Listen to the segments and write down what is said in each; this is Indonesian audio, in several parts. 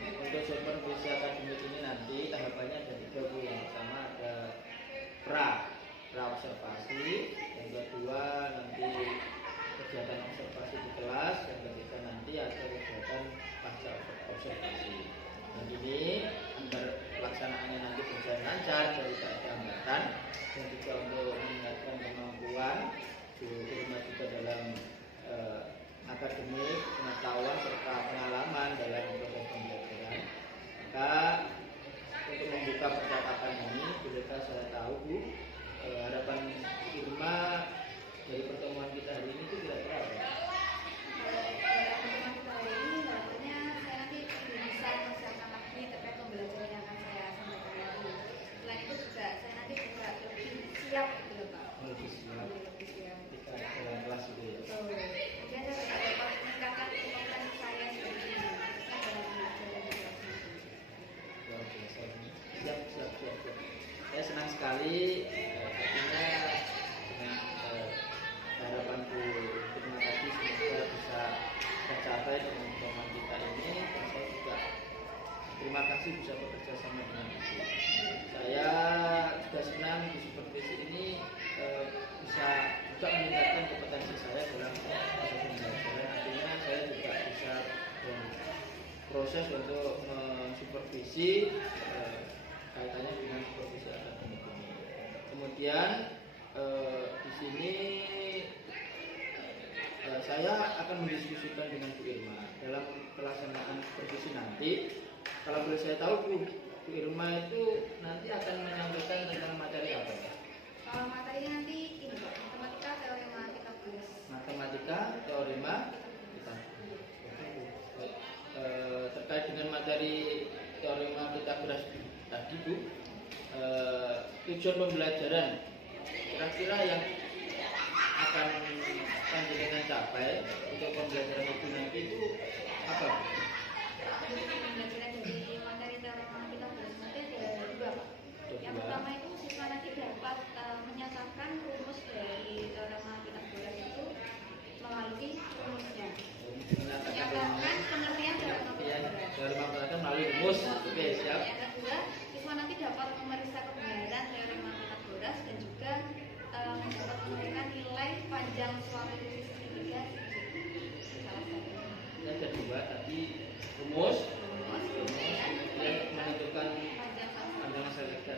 Untuk supervisi akademik ini nanti tahapannya ada 3 Bu. Yang pertama ada pra observasi, yang kedua nanti kegiatan observasi di kelas, yang ketiga nanti ada kegiatan pasca observasi. Dan ini agar pelaksanaannya nanti berjalan lancar dari tak ada hambatan, dan juga untuk meningkatkan kemampuan guru juga dalam akademik, pengetahuan serta pengalaman dalam proses pembelajaran. Maka untuk membuka percakapan ini, bolehkah saya tahu Bu, harapan Irma dari pertemuan kita hari ini itu kira-kira apa? Pertemuan kita hari ini harapannya saya nanti bisa mempersiapkan lagi terkait pembelajaran yang akan saya sampaikan lagi. Selain itu juga saya nanti juga lebih siap gitu Pak. Lebih siap. Kita dalam kelas itu ya. Kemudian saya juga dapat meningkatkan kemampuan saya sebagai bisa dalam pembelajaran di kelas nanti. Luar biasa ini. Siap. Saya senang sekali artinya dengan harapanku terima kasih semoga bisa tercapai dengan pertemuan kita ini, dan saya juga terima kasih bisa bekerja sama dengan Ibu. Saya juga senang di supervisi ini bisa juga meningkatkan kompetensi saya dalam proses pembelajaran. Artinya saya juga bisa proses untuk mensupervisi kaitannya dengan supervisi akademik ini. Kemudian di sini saya akan mendiskusikan dengan Bu Irma dalam pelaksanaan supervisi nanti. Kalau boleh saya tahu Bu Irma itu nanti akan menyampaikan tentang materi apa? Kalau materinya nanti ini Pak, matematika teorema Pythagoras. Matematika teorema Pythagoras. Terkait dengan materi teorema Pythagoras tadi Bu, tujuan pembelajaran kira-kira yang akan panjenengan capai untuk pembelajaran itu nanti itu apa? Pembelajaran dari materi teorema Pythagoras nanti ada 2 Pak. Yang pertama itu siswa nanti dapat menyatakan rumus dari teorema Pythagoras itu melalui rumusnya. Menyatakan pengertian teorema Pythagoras melalui rumus. Oke, siap. Yang kedua, siswa nanti dapat memeriksa kebenaran teorema Pythagoras dan juga dapat memberikan nilai panjang suatu sisi segitiga. Salah satunya. Yang kedua tadi rumus Kemudian menentukan panjang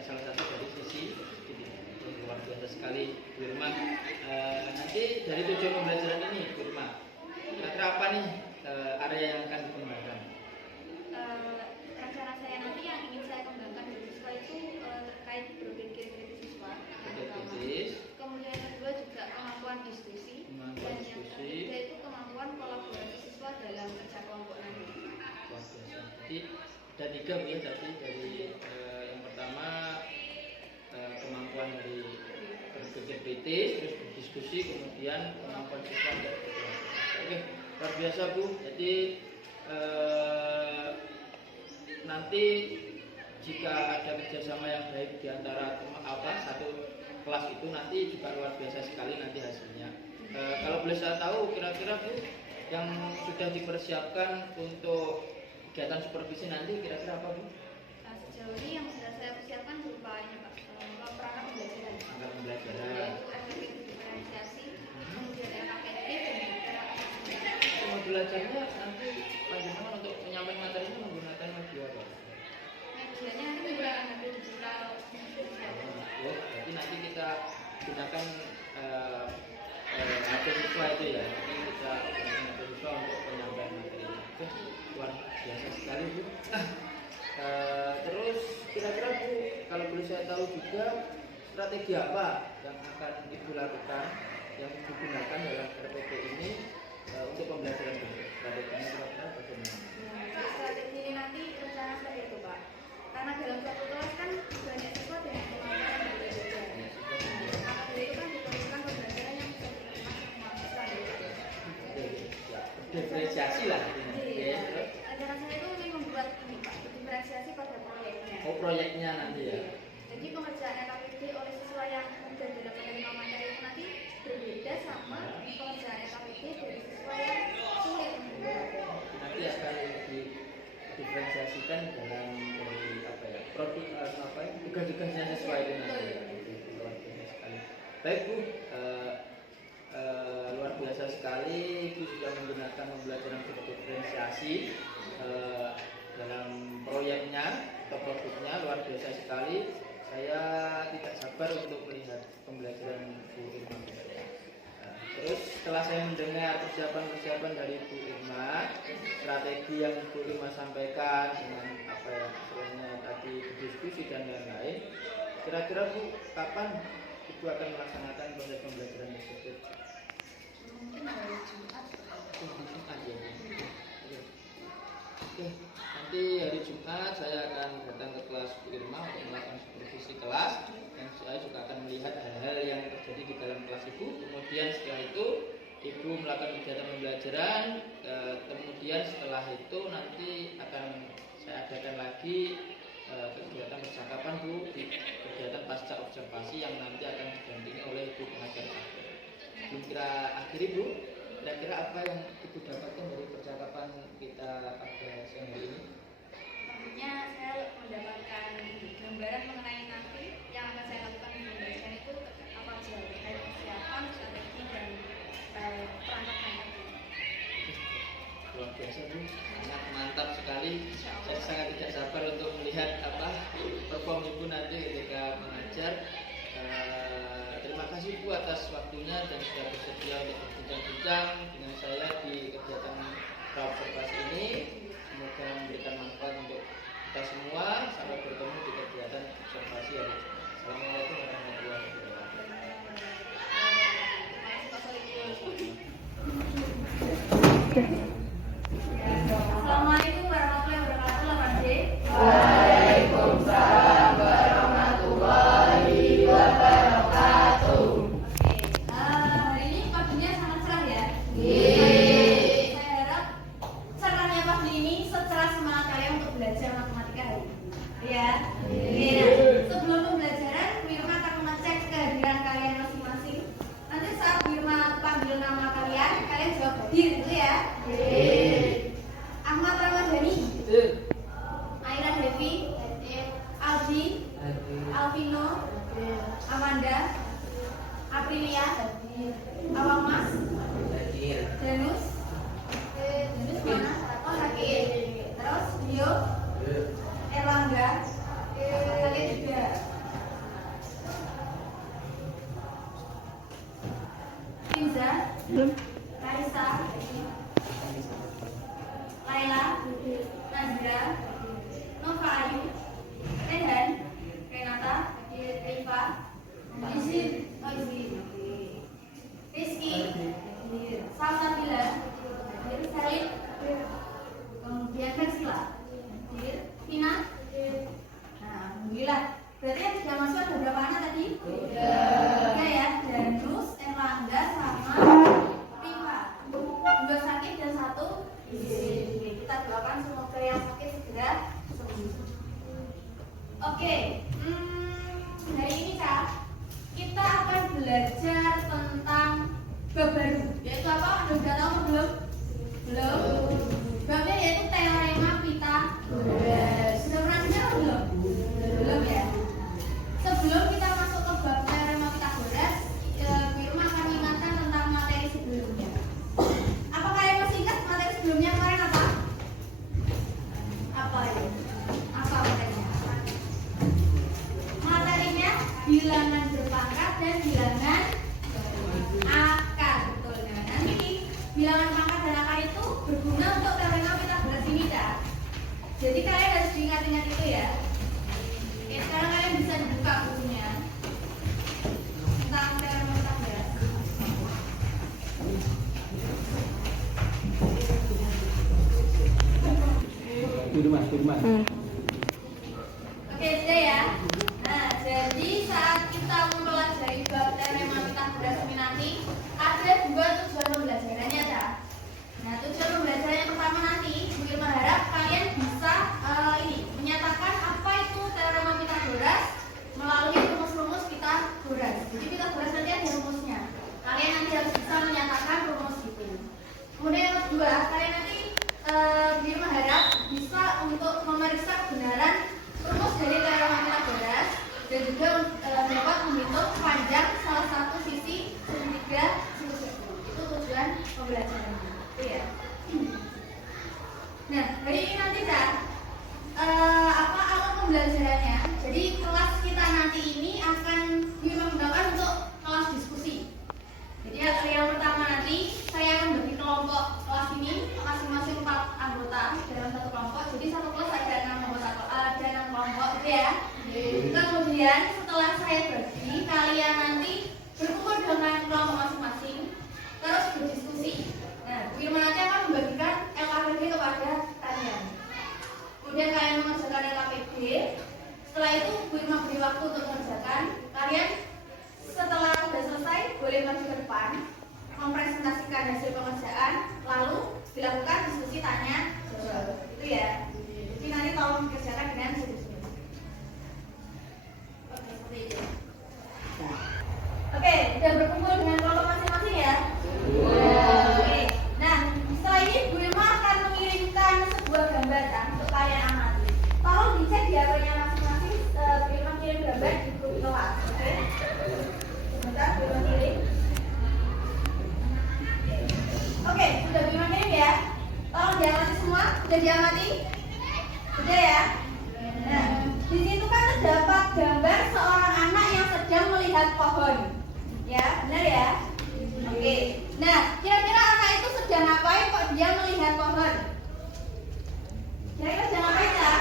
salah satu dari sisi luar biasa sekali Bu Irma. Nanti dari tujuan pembelajaran ini Bu Irma, kira-kira apa nih area yang akan dikembangkan? Rencana saya nanti yang ingin saya kembangkan dari siswa itu terkait berpikir kritis siswa. Kemudian yang kedua juga kemampuan diskusi. Dan yang ketiga itu kemampuan kolaborasi siswa dalam kerja kelompok nanti. Jadi ada 3 Bu ya tadi, dari yang pertama kemampuan dari berpikir kritis, terus berdiskusi, kemudian kemampuan siswa untuk berkolaborasi. Oke, luar biasa Bu. Jadi nanti jika ada kerjasama yang baik di antara satu kelas itu nanti juga luar biasa sekali nanti hasilnya. Kalau boleh saya tahu kira-kira Bu yang sudah dipersiapkan untuk kegiatan supervisi nanti kira-kira apa Bu? Nah, sejauh ini yang sudah saya persiapkan berupa ini Pak, perangkat pembelajaran. Perangkat pembelajaran. Yaitu efektif diferensiasi, kemudian LKPD dan juga belajarnya nanti panjenengan untuk menyampaikan materinya menggunakan media apa? medianya nanti menggunakan media digital. Jadi nanti kita gunakan HP siswa itu ya. Jadi kita gunakan HP siswa untuk penyampaian materi. Oke, luar biasa sekali Bu. Terus kira-kira Bu, kalau boleh saya tahu juga strategi apa yang akan Ibu lakukan, yang digunakan dalam RPP ini untuk pembelajaran ini? Strateginya kira-kira bagaimana? Strategi ini nanti rencana seperti itu Pak. Karena dalam satu kelas kan banyak siswa dengan kemampuan yang berbeda-beda. Maka dari itu kan diperlukan pembelajaran yang bisa diterima semua siswa. Diferensiasi lah. Ajaran saya itu ingin membuat ini Pak, diferensiasi pada proyeknya. Oh, proyeknya nanti ya. Jadi pengerjaan LKPD oleh siswa yang mudah dalam menerima materi itu nanti berbeda sama pengerjaan LKPD dari siswa yang sulit menerima materi. Nanti akan lebih diferensiasikan dalam dari apa ya produk apa ya tugas-tugasnya sesuai dengan itu luar biasa sekali. Baik Bu, luar biasa sekali Ibu sudah menggunakan pembelajaran diferensiasi dalam proyeknya atau produknya, luar biasa sekali. Saya tidak sabar untuk melihat pembelajaran Bu Irma. Terus setelah saya mendengar persiapan dari Bu Irma, strategi yang Bu Irma sampaikan dengan apa ya istilahnya tadi diskusi dan lain-lain, kira-kira Bu kapan Ibu akan melaksanakan proses pembelajaran tersebut? Mungkin hari Jumat. Jumat ya. Oke, nanti hari Jumat saya akan datang ke kelas Bu Irma untuk melakukan supervisi kelas, dan saya juga akan melihat hal-hal yang terjadi di dalam kelas Ibu. Kemudian setelah itu Ibu melakukan kegiatan pembelajaran, kemudian setelah itu nanti akan saya adakan lagi kegiatan percakapan Bu, di kegiatan pasca observasi yang nanti akan didampingi oleh Ibu pengajar. Belum kira akhir Bu, kira-kira apa yang Ibu dapatkan dari percakapan kita pada siang hari ini? Tentunya saya mendapatkan gambaran mengenai nanti yang akan saya lakukan di pembelajaran itu apa saja terkait persiapan, strategi dan perangkat-perangkat. Luar biasa Bu, sangat mantap sekali. Saya sangat tidak sabar untuk melihat apa perform Ibu nanti ketika mengajar. Terima kasih Bu atas waktunya dan sudah bersedia untuk berbincang-bincang dengan saya di kegiatan observasi ini. Semoga memberikan manfaat untuk kita semua. Sampai bertemu di kegiatan observasi hari ini. Assalamualaikum warahmatullahi wabarakatuh. Assalamualaikum warahmatullahi wabarakatuh. Waalaikumsalam warahmatullahi wabarakatuh. Hari ini paginya sangat cerah ya. Saya harap cerahnya pagi ini secerah semangat kalian untuk belajar matematika hari ini. Ya. Sebelum pembelajaran, Wirma akan mengecek kehadiran kalian masing-masing. Nanti saat Wirma panggil nama kalian, kalian jawab hadir gitu ya. Ahmad Ramadhani, Aira Devi, Aldi, Alvino, Amanda, Aprilia, Awang Mas, Danus, Danus mana? Oh sakit. Terus Dio, Erlangga, kalian juga. Inza, Raisa, Laila, Nazira, Nova Ayu, Rehan, Renata, Rifa, Izin, Rizky, Salsabila, Said, kemudian Persila, Vina. Nah, alhamdulillah. Berarti yang sudah masuk ada berapa anak tadi? Tiga ya, Danus, Erlangga, sama Rifa. Dua sakit dan satu izin. Kita doakan semoga yang sakit segera sembuh. Oke, hari ini Kak, kita akan belajar tentang bab baru, yaitu apa? Udah tahu belum? Belum. Babnya yaitu teorema Pythagoras. Sudah pernah dengar belum? Belum ya. Sebelum kita masuk ke bab teorema Pythagoras, Wirma akan mengingatkan tentang materi sebelumnya. Apa kalian masih ingat materi sebelumnya kemarin apa? Apa itu? Apa materinya? Materinya bilangan berpangkat dan bilangan akar. Betul ya. Nanti bilangan pangkat dan akar itu berguna untuk teorema Pythagoras ini, Kak. Jadi kalian harus diingat-ingat itu ya. Oke, sekarang kalian bisa dibuka bukunya tentang teorema Pythagoras. Firman. Oke, sudah ya. Nah, jadi saat kita mempelajari bab teorema Pythagoras ini nanti ada dua tujuan pembelajarannya, Kak. Nah, tujuan pembelajaran yang pertama nanti, Wirma harap kalian bisa menyatakan apa itu teorema Pythagoras melalui rumus-rumus Pythagoras. Jadi Pythagoras nanti ada rumusnya. Kalian nanti harus bisa menyatakan rumus itu. Kemudian yang kedua, kalian nanti Wirma harap bisa untuk pembelajaran. Itu ya. Nah, hari ini nanti Kak, apa alur pembelajarannya? Jadi kelas kita nanti ini akan digunakan untuk kelas diskusi. Jadi yang pertama nanti saya akan bagi kelompok kelas ini masing-masing 4 anggota dalam satu kelompok. Jadi satu kelas ada 6 anggota, ada 6 kelompok, gitu ya. Kemudian setelah saya bagi, kalian nanti berkumpul dengan kelompok masing-masing, terus berdiskusi. Nah, Bu Irma nanti akan membagikan LKPD kepada kalian. Kemudian kalian mengerjakan LKPD. Setelah itu Bu Irma beri waktu untuk mengerjakan. Kalian setelah sudah selesai boleh maju ke depan, mempresentasikan hasil pengerjaan, lalu dilakukan diskusi tanya jawab. Itu ya. Jadi nanti tolong dikerjakan dengan serius. Oke, seperti itu. Oke, sudah berkumpul dengan kelompok masing-masing ya? Oke. Nah, setelah ini Bu Irma akan mengirimkan sebuah gambar kan untuk kalian amati. Tolong dicek di HP-nya masing-masing. Bu Irma kirim gambar di grup kelas. Oke? Sebentar, Bu Irma kirim. Oke, sudah Bu Irma kirim ya? Tolong diamati semua. Sudah diamati? Sudah ya? Nah, di situ kan terdapat gambar seorang anak yang sedang melihat pohon. Ya, benar ya? Oke. Nah, kira-kira anak itu sedang ngapain kok dia melihat pohon? Kira-kira sedang ngapain ya?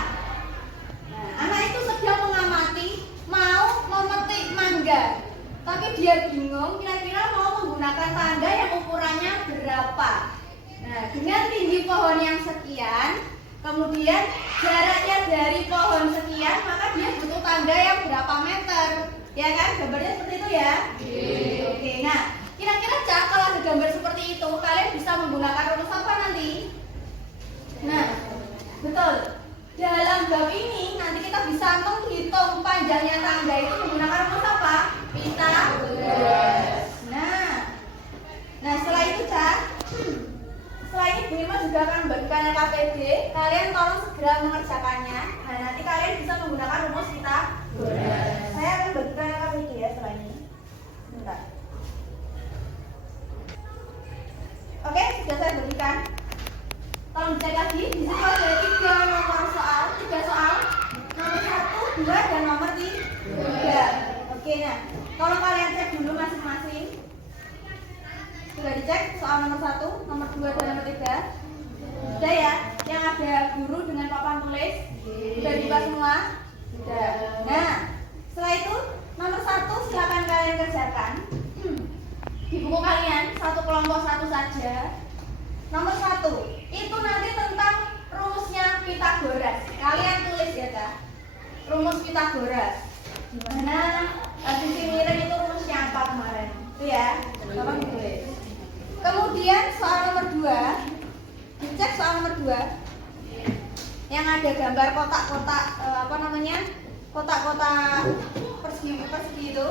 Nah, anak itu sedang mengamati, mau memetik mangga. Tapi dia bingung kira-kira mau menggunakan tangga yang ukurannya berapa. Nah, dengan tinggi pohon yang sekian, kemudian jaraknya dari pohon sekian, maka dia butuh tangga yang berapa meter. Ya kan, gambarnya seperti itu ya. Oke, nah kira-kira Cak, kalau ada gambar seperti itu, kalian bisa menggunakan rumus apa nanti? Nah, betul. Dalam bab ini nanti kita bisa menghitung panjangnya tangga itu menggunakan rumus apa? Pythagoras. Nah setelah itu Cak, setelah ini Bu Irma juga akan membagikan LKPD. Kalian tolong segera mengerjakannya. Nah, nanti kalian bisa menggunakan rumus Pythagoras. Saya akan bagikan LKPD ya setelah ini. Bentar. Oke, sudah saya bagikan. Tolong dicek lagi. Di situ ada 3 nomor soal, 3 soal. Nomor 1, 2, dan nomor 3. Oke, nah tolong kalian cek dulu masing-masing. Sudah dicek soal nomor 1, nomor 2, dan nomor 3. Sudah ya? Yang ada guru dengan papan tulis. Sudah dibuka semua? Sudah. Nah, setelah itu nomor 1 silakan kalian kerjakan. Di buku kalian, satu kelompok satu saja. Nomor 1 itu nanti tentang rumusnya Pythagoras. Kalian tulis ya Kak, rumus Pythagoras. Gimana sisi miring itu rumusnya apa kemarin? Itu ya, tolong ditulis. Kemudian soal nomor 2, dicek soal nomor 2 yang ada gambar kotak-kotak kotak-kotak persegi itu.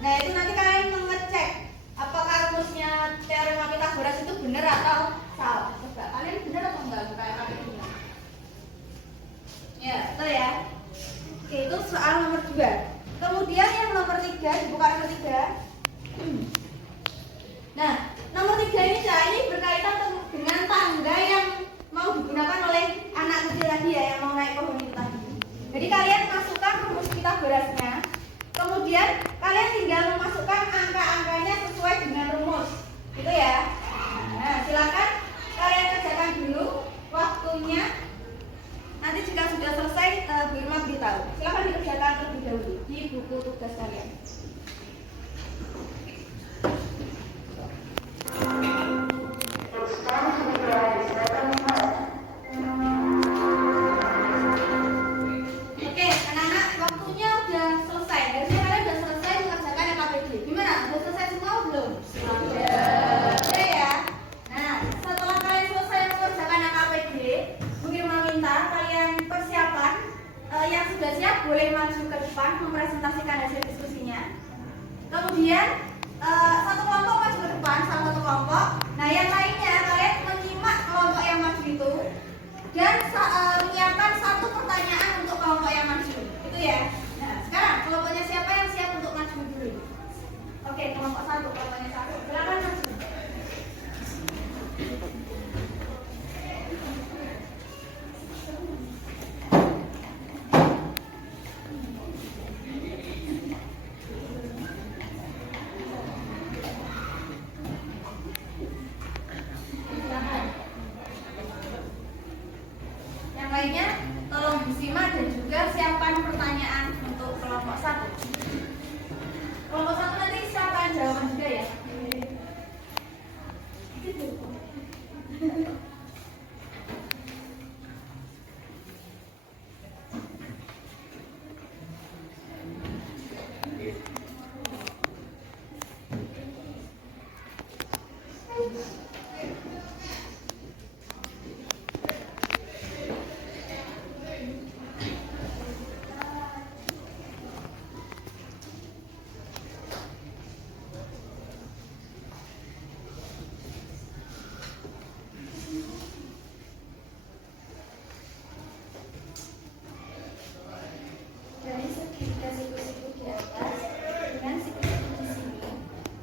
Nah itu nanti kalian mengecek apakah rumusnya teorema Pythagoras itu benar atau salah. Coba kalian benar atau enggak kayak ini? Ya, betul ya. Oke, itu soal nomor 2. Kemudian yang nomor 3, dibuka nomor 3. Nah, nomor 3 ini ini berkaitan dengan tangga yang mau digunakan oleh anak kecil tadi ya, yang mau naik pohon itu tadi. Jadi kalian masukkan rumus Pythagorasnya. Kemudian kalian tinggal memasukkan angka-angkanya sesuai dengan rumus. Gitu ya. Nah, silakan kalian kerjakan dulu waktunya. Nanti jika sudah selesai, Bu Irma beritahu. Silakan dikerjakan terlebih dahulu di buku tugas kalian. Oke, anak-anak, waktunya udah selesai. Harusnya kalian udah selesai mengerjakan LKPD. Gimana? Udah selesai semua belum? Sudah. Oke ya. Nah, setelah kalian selesai mengerjakan LKPD, Bu Irma minta kalian persiapan. Yang sudah siap boleh maju ke depan mempresentasikan hasil diskusinya. Kemudian satu kelompok maju ke depan, satu kelompok. Nah, yang lainnya kalian menyimak kelompok yang maju itu dan menyiapkan satu pertanyaan untuk kelompok yang maju. Itu ya. Nah, sekarang kelompoknya siapa yang siap untuk maju dulu? Oke, kelompok 1, kelompoknya 1. Silakan maju. Dari segitiga siku-siku di atas dengan siku-siku di sini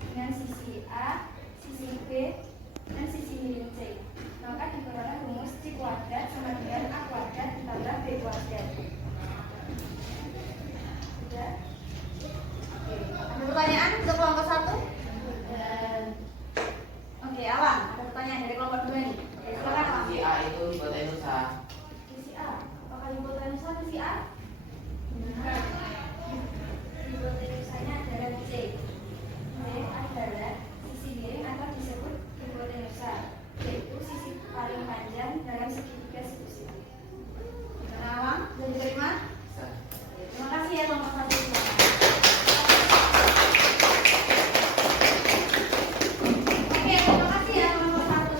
dengan sisi A, sisi B, dan sisi miring C, maka diperoleh rumus C kuadrat sama dengan A kuadrat ditambah B kuadrat. Sudah? Oke. Ada pertanyaan untuk kelompok 1? Oke, Awan, ada pertanyaan dari kelompok 2 nih. Oke, silakan Awan. Si A itu hipotenusa. Sisi A, apakah hipotenusa sisi A? Hipotenusanya adalah C. C adalah sisi miring atau disebut hipotenusa, yaitu sisi paling panjang dalam segitiga siku-siku. Awang, sudah diterima? Bisa. Terima kasih ya kelompok 1. Oke, terima kasih ya kelompok 1.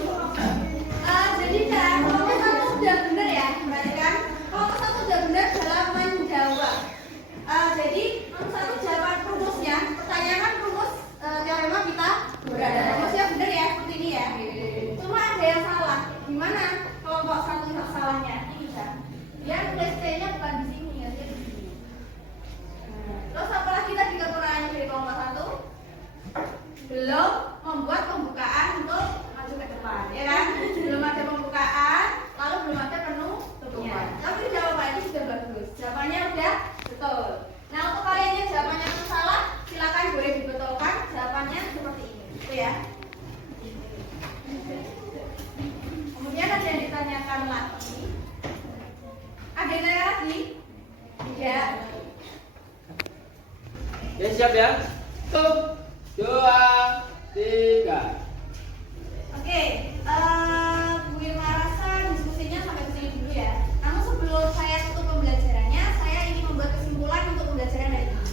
Jadi kelompok 1 sudah benar ya, perhatikan. Kelompok 1 sudah benar dalam menjawab. Jadi kelompok 1 jawaban rumusnya, pertanyaan kan rumus teorema Pythagoras. Rumusnya benar ya, seperti ini ya. Cuma ada yang salah. Gimana kelompok 1 yang salahnya? Ini kan. Dia tulis C-nya bukan di sini, ya, dia di sini. Terus apalagi tadi kekurangannya dari kelompok 1? Belum membuat pembukaan untuk maju ke depan, ya kan? Belum ada pembukaan, lalu belum ada penutupnya. Tapi jawabannya sudah bagus, jawabannya udah betul. Nah, untuk kalian yang jawabannya itu salah, silakan boleh dibetulkan. Jawabannya seperti ini, gitu ya. Kemudian ada yang ditanyakan lagi. Ada yang tanya lagi? Tidak. Ya siap ya. 1, 2, 3. Oke, Bu Irma rasa diskusinya sampai ke sini dulu ya. Namun sebelum saya tutup pembelajarannya, saya ingin membuat kesimpulan untuk pembelajaran hari ini.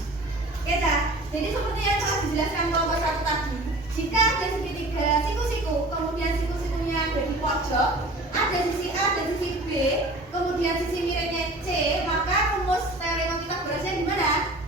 Oke, Kak. Jadi seperti yang telah dijelaskan kelompok 1 tadi, jika ada segitiga siku-siku, kemudian siku-sikunya ada di pojok, ada sisi A dan sisi B, kemudian sisi miringnya C, maka rumus teorema Pythagorasnya gimana?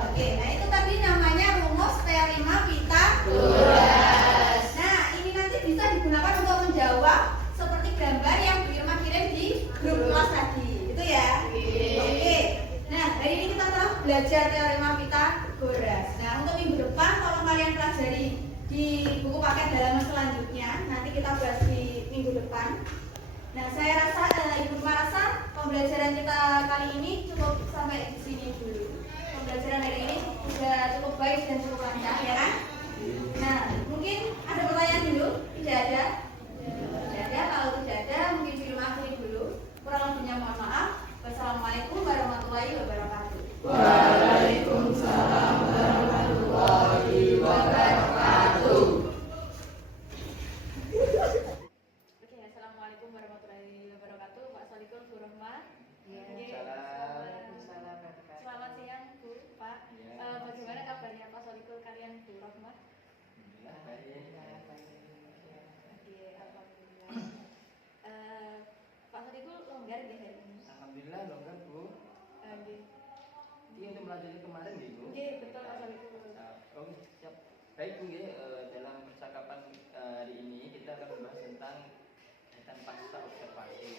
Oke, nah itu tadi namanya rumus teorema Pythagoras. Nah, ini nanti bisa digunakan untuk menjawab seperti gambar yang Bu Irma kirim di grup kelas tadi, itu ya. Oke. Nah, hari ini kita telah belajar teorema Pythagoras. Nah, untuk minggu depan tolong kalian pelajari di buku paket halaman selanjutnya. Nanti kita bahas di minggu depan. Nah, saya rasa Ibu merasa pembelajaran kita kali ini cukup sampai di sini dulu. Pembelajaran hari ini sudah cukup baik dan cukup lancar, ya kan? Nah, mungkin ada pertanyaan dulu? Tidak ada? Tidak ada. Kalau tidak ada, mungkin film akhiri dulu. Kurang lebihnya mohon maaf. Wassalamualaikum warahmatullahi wabarakatuh. Waalaikumsalam warahmatullahi wabarakatuh. Oke, assalamualaikum warahmatullahi wabarakatuh. Pak Solikul, Bu Rohmah. Selamat siang, Bu, Pak. Bagaimana kabarnya Pak Solikul, kalian Bu Rohmah? Oke, alhamdulillah. Pak Solikul longgar nggih hari ini? Alhamdulillah longgar Bu. Oke. Ini untuk melanjutkan kemarin nih Bu. Oke, betul Pak Solikul. Oke, siap. Baik Bu, dalam percakapan hari ini kita akan membahas tentang kaitan pasca observasi.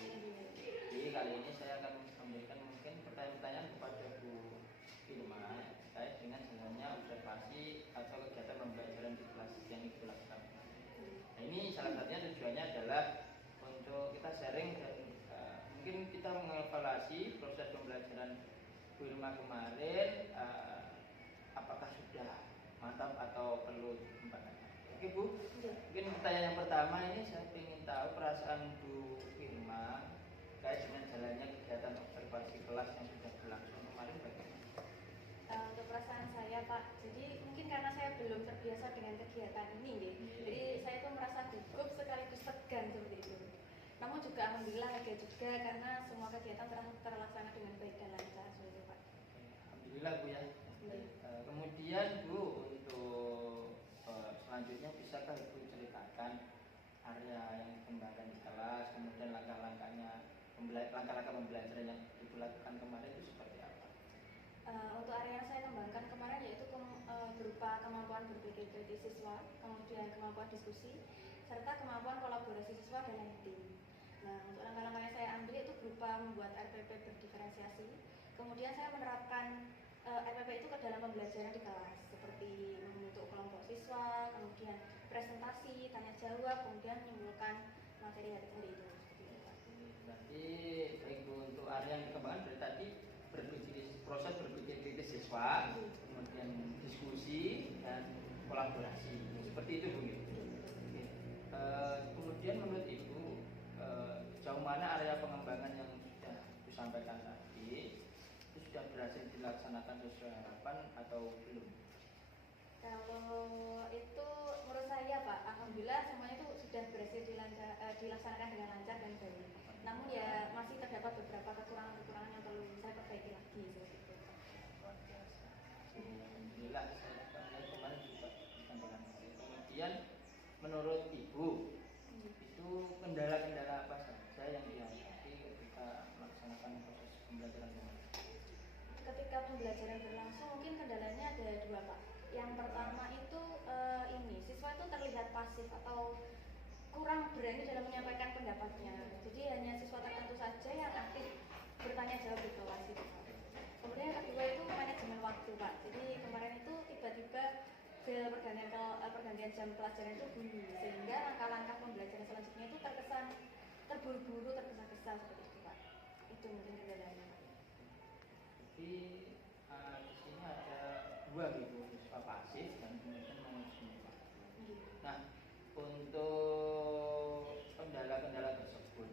Jadi kali ini saya akan memberikan mungkin pertanyaan-pertanyaan kepada Bu Irma terkait dengan sebenarnya observasi atau kegiatan pembelajaran di kelas yang dilakukan. Nah, ini salah satunya tujuannya adalah untuk kita sharing dan mungkin kita mengevaluasi proses pembelajaran Bu Irma kemarin, apakah sudah mantap atau perlu dikembangkan. Oke Bu, mungkin pertanyaan yang pertama ini saya ingin tahu perasaan Bu Irma terkait dengan jalannya kegiatan observasi kelas yang sudah berlangsung kemarin bagaimana? Untuk perasaan saya Pak, jadi belum terbiasa dengan kegiatan ini ya. Jadi saya tuh merasa gugup sekaligus segan seperti itu. Namun juga alhamdulillah lega juga karena semua kegiatan terlaksana dengan baik dan lancar seperti itu Pak. Alhamdulillah Bu ya. Kemudian Bu untuk selanjutnya bisakah Ibu ceritakan area yang dikembangkan di kelas, kemudian langkah-langkahnya, langkah-langkah pembelajaran yang Ibu lakukan kemarin itu seperti apa? Untuk area yang saya kembangkan kemarin yaitu berupa kemampuan berpikir kritis siswa, kemudian kemampuan diskusi, serta kemampuan kolaborasi siswa dalam tim. Nah, untuk langkah-langkah yang saya ambil itu berupa membuat RPP berdiferensiasi, kemudian saya menerapkan RPP itu ke dalam pembelajaran di kelas, seperti membentuk kelompok siswa, kemudian presentasi, tanya jawab, kemudian menyimpulkan materi hari itu. Berarti baik Bu, untuk area yang dikembangkan dari tadi proses berpikir kritis siswa, kemudian diskusi dan kolaborasi, seperti itu Bu. Kemudian menurut Ibu sejauh mana area pengembangan yang sudah disampaikan tadi itu sudah berhasil dilaksanakan sesuai harapan atau belum? Kalau itu menurut saya Pak, alhamdulillah semuanya itu sudah berhasil dilaksanakan dengan lancar dan baik. Namun ya masih terdapat beberapa kekurangan-kekurangan yang perlu saya perbaiki lagi seperti itu. Luar biasa. Alhamdulillah saya kemarin juga disampaikan. Kemudian menurut Ibu itu kendala-kendala apa saja yang dihadapi ketika melaksanakan proses pembelajaran kemarin? Ketika pembelajaran berlangsung mungkin kendalanya ada dua Pak. Yang pertama itu ini siswa itu terlihat pasif atau kurang berani dalam menyampaikan pendapatnya. Jadi hanya siswa tertentu saja yang aktif bertanya jawab di kelas itu. Kemudian yang kedua itu manajemen waktu Pak. Jadi kemarin itu tiba-tiba pergantian jam pelajaran itu bunyi sehingga langkah-langkah pembelajaran selanjutnya itu terkesan terburu-buru, tergesa-gesa seperti itu Pak. Itu mungkin kendalanya. Jadi di sini ada dua gitu, siswa pasif dan kemudian manajemen waktu. Nah, untuk kendala-kendala tersebut,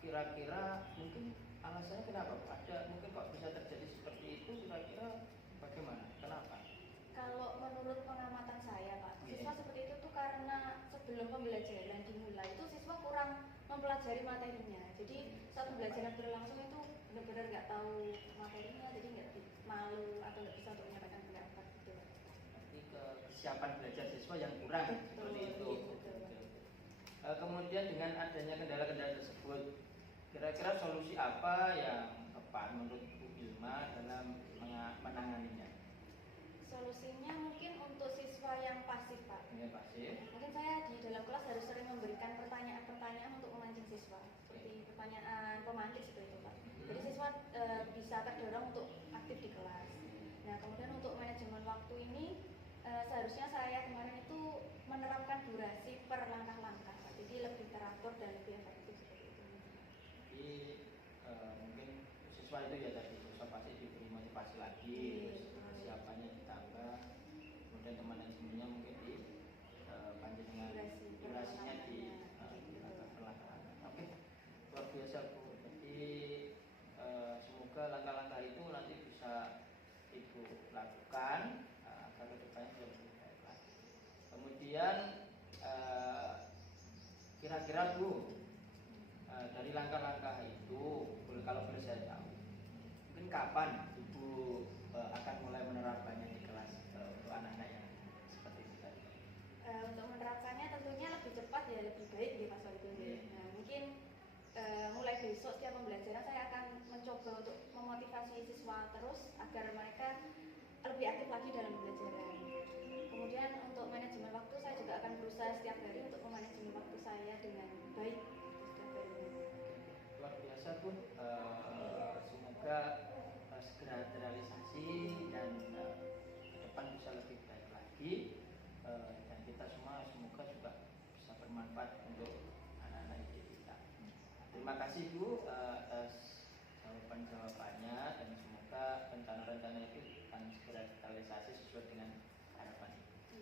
kira-kira mungkin alasannya kenapa Pak? Ada mungkin kok bisa terjadi seperti itu, kira-kira bagaimana? Kenapa? Kalau menurut pengamatan saya Pak, siswa seperti itu tuh karena sebelum pembelajaran dimulai itu siswa kurang mempelajari materinya. Jadi saat pembelajaran berlangsung itu benar-benar nggak tahu materinya, jadi nggak malu atau nggak bisa untuk menyampaikan pendapat gitu. Berarti kesiapan belajar siswa yang kurang seperti itu. Kemudian dengan adanya kendala-kendala tersebut, kira-kira solusi apa yang tepat menurut Bu Ilma dalam menanganinya? Solusinya mungkin untuk siswa yang pasif Pak. Yang pasif. Mungkin saya di dalam kelas harus sering memberikan pertanyaan-pertanyaan untuk memancing siswa, seperti pertanyaan pemantik seperti itu Pak. Jadi siswa bisa terdorong untuk aktif di kelas. Nah kemudian untuk manajemen waktu ini seharusnya saya kemarin itu menerapkan durasi per langkah-langkah Pak. Jadi lebih teratur dan lebih efektif seperti itu. Jadi mungkin siswa itu ya tadi siswa pasti diberi motivasi lagi, terus persiapannya ditambah, kemudian teman manajemennya mungkin dipanjang dengan durasinya di langkah-langkah. Oke, luar biasa Bu. Jadi semoga langkah-langkah itu nanti bisa Ibu lakukan agar kedepannya lebih baik lagi. Kemudian kira-kira Bu, dari langkah-langkah itu, kalau boleh saya tahu, mungkin kapan Ibu akan mulai menerapkannya di kelas untuk anak-anak yang seperti itu tadi? Untuk menerapkannya tentunya lebih cepat ya lebih baik ya Pak Soal itu. Nah mungkin mulai besok setiap pembelajaran saya akan mencoba untuk memotivasi siswa terus agar mereka lebih aktif lagi dalam pembelajaran. Kemudian untuk manajemen waktu saya juga akan berusaha setiap hari untuk memanajemen waktu saya dengan baik. Luar biasa Bu, semoga segera terrealisasi dan ke depan bisa lebih baik lagi, dan kita semua semoga juga bisa bermanfaat untuk anak-anak didik kita. Terima kasih Bu atas jawaban-jawabannya dan semoga rencana-rencana itu akan segera terrealisasi sesuai dengan harapan Ibu.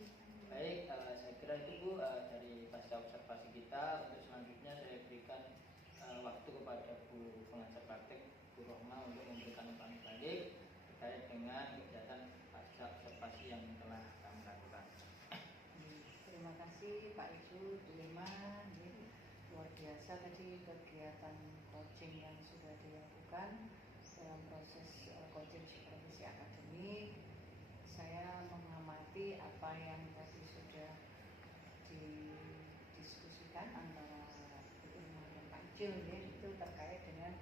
Baik, saya kira itu Bu dari pasca observasi kita. Untuk selanjutnya saya berikan waktu kepada Bu pengajar praktek Bu Rohma untuk memberikan umpan balik terkait dengan kegiatan pasca observasi yang telah kami kasih Pak Ibu, Bu Irma. Luar biasa tadi kegiatan coaching yang sudah dilakukan dalam proses coaching supervisi akademik. Saya mengamati apa yang tadi sudah didiskusikan antara Bu Irma dan Pak Ijul, ya, itu terkait dengan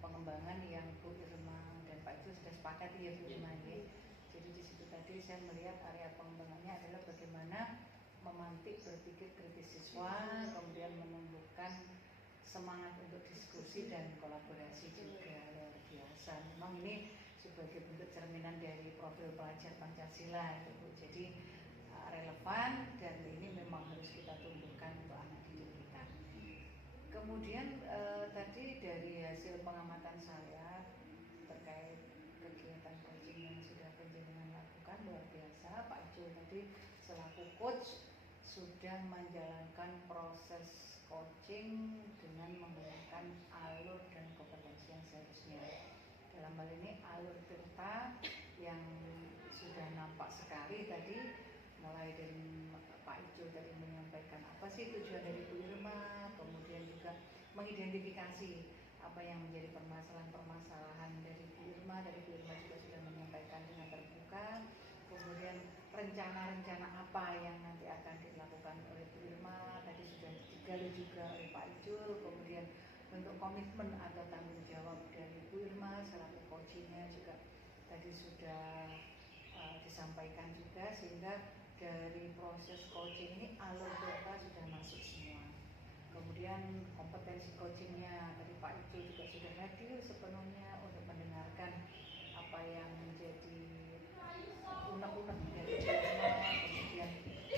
pengembangan yang Bu Irma dan Pak Ijul sudah sepakati, ya Bu Irma, ya. Jadi di situ tadi saya melihat area pengembangannya adalah bagaimana memantik berpikir kritis siswa, kemudian menumbuhkan semangat untuk diskusi dan kolaborasi juga. Luar biasa. Memang ini sebagai bentuk cerminan dari profil pelajar Pancasila, ya, Bu. Jadi relevan dan ini memang harus kita tumbuhkan untuk anak didik kita. Kemudian tadi dari hasil pengamatan saya terkait kegiatan coaching yang sudah penjenengan lakukan, luar biasa. Pak Ijul tadi selaku coach sudah menjalankan proses coaching dengan menggunakan alur dan kompetensi yang seharusnya. Dalam hal ini alur cerita yang sudah nampak sekali tadi, mulai dari Pak Ijul tadi menyampaikan apa sih tujuan dari Bu Irma, kemudian juga mengidentifikasi apa yang menjadi permasalahan-permasalahan dari Bu Irma. Dari Bu Irma juga sudah menyampaikan dengan terbuka. Kemudian rencana-rencana apa yang nanti akan dilakukan oleh Bu Irma tadi sudah digali juga oleh Pak Ijul. Kemudian bentuk komitmen atau tanggung jawab dari Bu Irma selaku coachingnya juga tadi sudah disampaikan juga, sehingga dari proses coaching ini alur data sudah masuk semua. Kemudian kompetensi coachingnya tadi Pak Ijul juga sudah hadir sepenuhnya untuk mendengarkan apa yang menjadi unek-unek dari Irma. Kemudian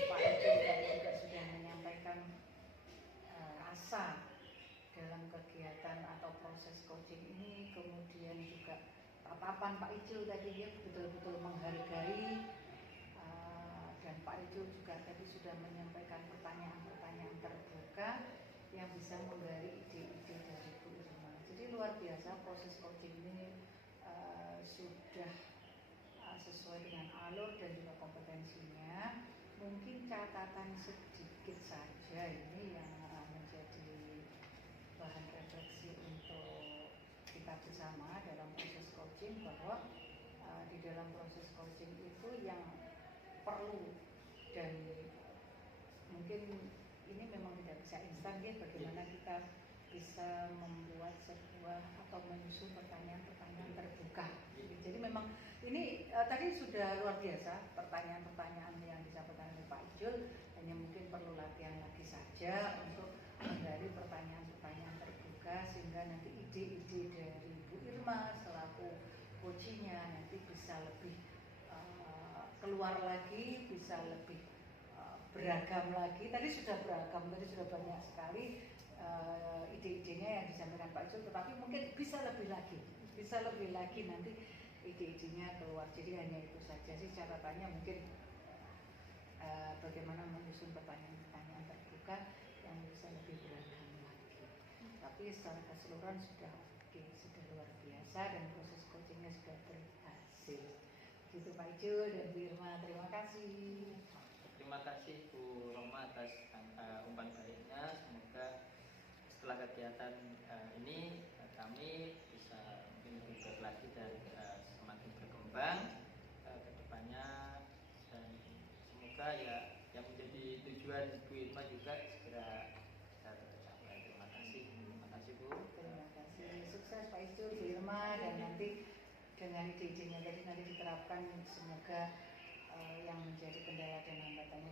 Pak Ijul tadi juga sudah menyampaikan rasa dalam kegiatan atau proses coaching ini. Kemudian juga tatapan Pak Ijul tadi, dia betul-betul menghargai, dan Pak Ijul juga tadi sudah menyampaikan pertanyaan-pertanyaan terbuka yang bisa menggali ide-ide dari Bu Irma. Jadi luar biasa proses coaching ini sudah sesuai dengan alur dan juga kompetensinya. Mungkin catatan sedikit saja ini yang menjadi bahan refleksi untuk kita bersama dalam proses coaching, bahwa di dalam proses coaching itu yang perlu, dan mungkin ini memang tidak bisa instan, ya, bagaimana kita bisa membuat sebuah atau menyusun pertanyaan-pertanyaan terbuka. Jadi memang ini tadi sudah luar biasa pertanyaan-pertanyaan yang disampaikan oleh Pak Ijul, hanya mungkin perlu latihan lagi saja untuk menggali pertanyaan-pertanyaan terbuka, sehingga nanti ide-ide dari Bu Irma selaku coachingnya nanti bisa lebih keluar lagi, bisa lebih beragam lagi. Tadi sudah beragam, tadi sudah banyak sekali ide-idenya yang disampaikan Pak Ijul, tetapi mungkin bisa lebih lagi nanti ide-idenya keluar. Jadi hanya itu saja sih catatannya, mungkin bagaimana menyusun pertanyaan-pertanyaan terbuka yang bisa lebih beragam lagi. Tapi secara keseluruhan sudah oke, sudah luar biasa, dan proses coachingnya sudah berhasil. Gitu Pak Ijul dan Bu Irma, terima kasih. Terima kasih Bu Roma atas umpan baiknya. Semoga setelah kegiatan ini kami bisa mungkin lebih baik lagi dan semakin berkembang ke depannya, dan semoga ya yang menjadi tujuan Bu Irma juga segera tercapai. Terima kasih Bu. Terima kasih, sukses Pak Ijul, Bu Irma, dan nanti dengan ide-idenya tadi nanti diterapkan, semoga yang menjadi kendala dan hambatannya